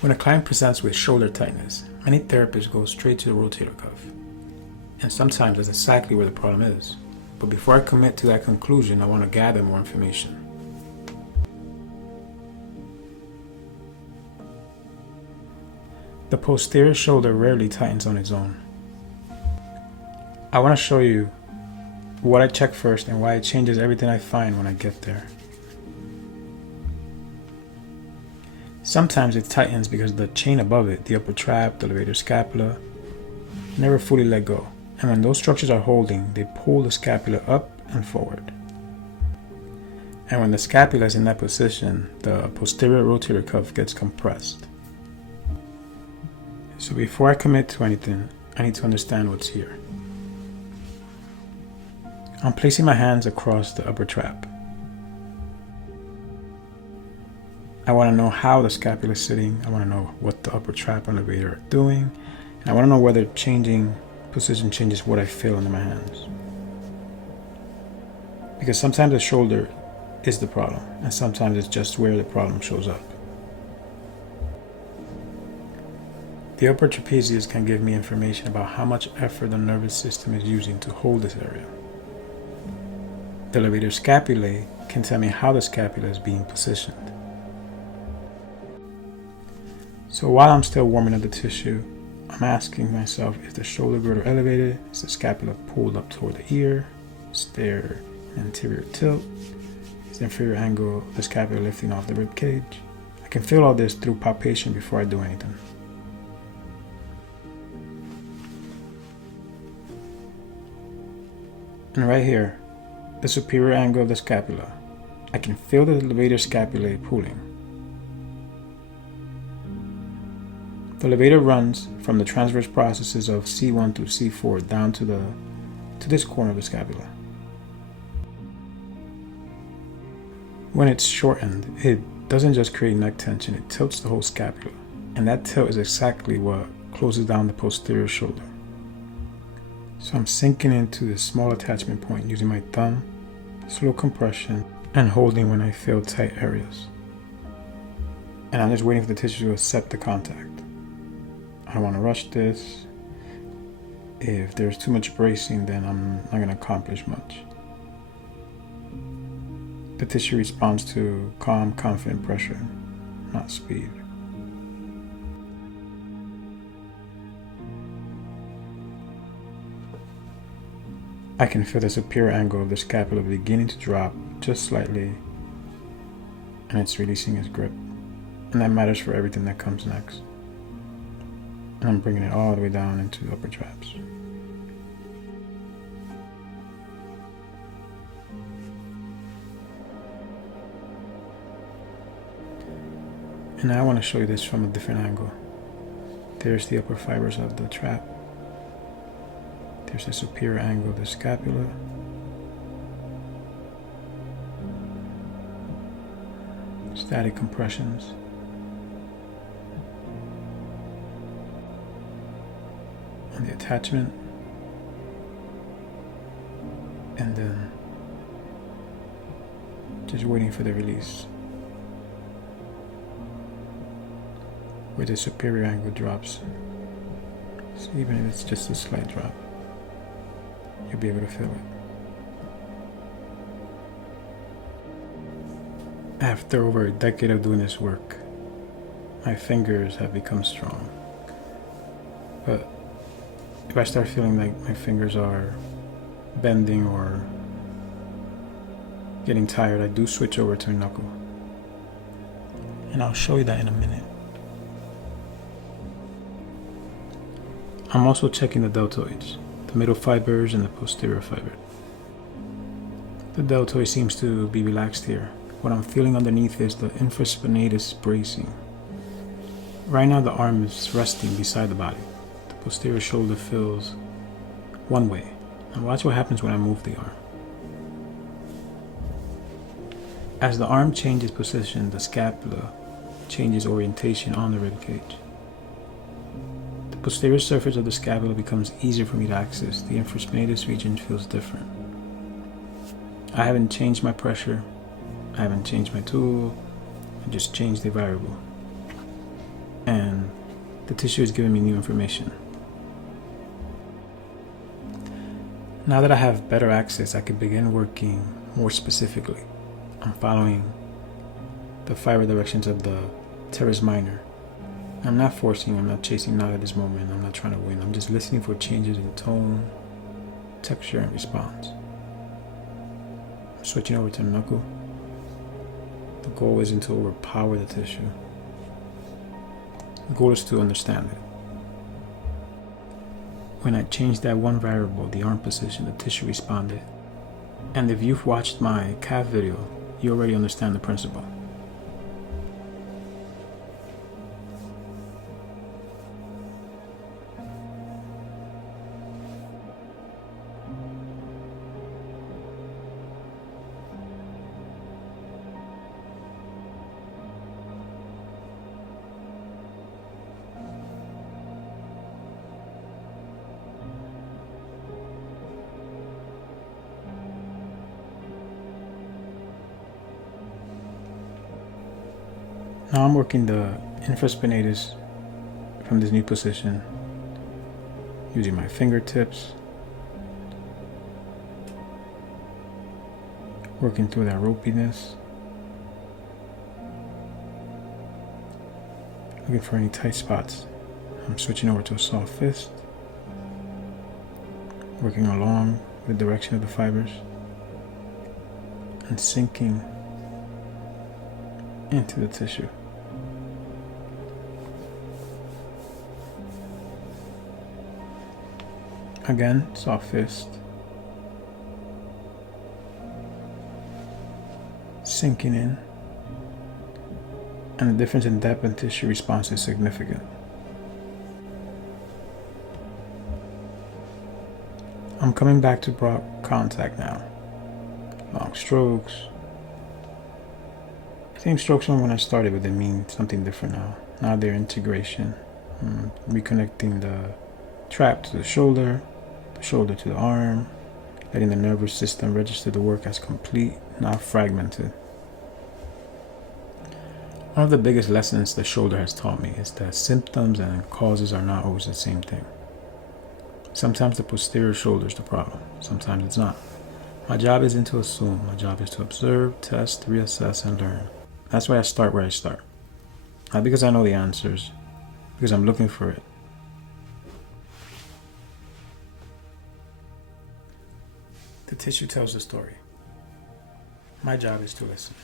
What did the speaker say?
When a client presents with shoulder tightness, many therapists go straight to the rotator cuff. And sometimes that's exactly where the problem is. But before I commit to that conclusion, I want to gather more information. The posterior shoulder rarely tightens on its own. I want to show you what I check first and why it changes everything I find when I get there. Sometimes it tightens because the chain above it, the upper trap, the levator, scapula, never fully let go. And when those structures are holding, they pull the scapula up and forward. And when the scapula is in that position, the posterior rotator cuff gets compressed. So before I commit to anything, I need to understand what's here. I'm placing my hands across the upper trap. I want to know how the scapula is sitting. I want to know what the upper trap and levator are doing. And I want to know whether changing position changes what I feel under my hands. Because sometimes the shoulder is the problem, and sometimes it's just where the problem shows up. The upper trapezius can give me information about how much effort the nervous system is using to hold this area. The levator scapulae can tell me how the scapula is being positioned. So while I'm still warming up the tissue, I'm asking myself, is the shoulder girdle elevated? Is the scapula pulled up toward the ear? Is there an anterior tilt? Is the inferior angle of the scapula lifting off the ribcage? I can feel all this through palpation before I do anything. And right here, the superior angle of the scapula, I can feel the levator scapulae pulling. The levator runs from the transverse processes of C1 through C4 down to this corner of the scapula. When it's shortened, it doesn't just create neck tension, it tilts the whole scapula. And that tilt is exactly what closes down the posterior shoulder. So I'm sinking into this small attachment point using my thumb, slow compression, and holding when I feel tight areas. And I'm just waiting for the tissue to accept the contact. I don't want to rush this. If there's too much bracing, then I'm not going to accomplish much. The tissue responds to calm, confident pressure, not speed. I can feel the superior angle of the scapula beginning to drop just slightly, and it's releasing its grip. And that matters for everything that comes next. And I'm bringing it all the way down into the upper traps. And now I want to show you this from a different angle. There's the upper fibers of the trap. There's the superior angle of the scapula. Static compressions. And the attachment. And then just waiting for the release. Where the superior angle drops. So even if it's just a slight drop, you'll be able to feel it. After over a decade of doing this work, my fingers have become strong. But if I start feeling like my fingers are bending or getting tired, I do switch over to a knuckle. And I'll show you that in a minute. I'm also checking the deltoids, the middle fibers and the posterior fiber. The deltoid seems to be relaxed here. What I'm feeling underneath is the infraspinatus bracing. Right now the arm is resting beside the body. The posterior shoulder feels one way. And watch what happens when I move the arm. As the arm changes position, the scapula changes orientation on the ribcage. The posterior surface of the scapula becomes easier for me to access. The infraspinatus region feels different. I haven't changed my pressure. I haven't changed my tool. I just changed the variable. and the tissue is giving me new information. Now that I have better access, I can begin working more specifically. I'm following the fiber directions of the teres minor. I'm not forcing, I'm not chasing knot at this moment, I'm not trying to win. I'm just listening for changes in tone, texture, and response. I'm switching over to the knuckle. The goal isn't to overpower the tissue. The goal is to understand it. When I changed that one variable, the arm position, the tissue responded. And if you've watched my calf video, you already understand the principle. Now I'm working the infraspinatus from this new position using my fingertips, working through that ropiness, looking for any tight spots. I'm switching over to a soft fist, working along the direction of the fibers and sinking into the tissue. Again, soft fist, sinking in, and the difference in depth and tissue response is significant. I'm coming back to broad contact now. Long strokes. Same strokes from when I started, but they mean something different now. Now they're integration. Reconnecting the trap to the shoulder to the arm, letting the nervous system register the work as complete, not fragmented. One of the biggest lessons the shoulder has taught me is that symptoms and causes are not always the same thing. Sometimes the posterior shoulder is the problem, sometimes it's not. My job isn't to assume, my job is to observe, test, reassess, and learn. That's why I start where I start. Not because I know the answers, because I'm looking for it. The tissue tells the story. My job is to listen.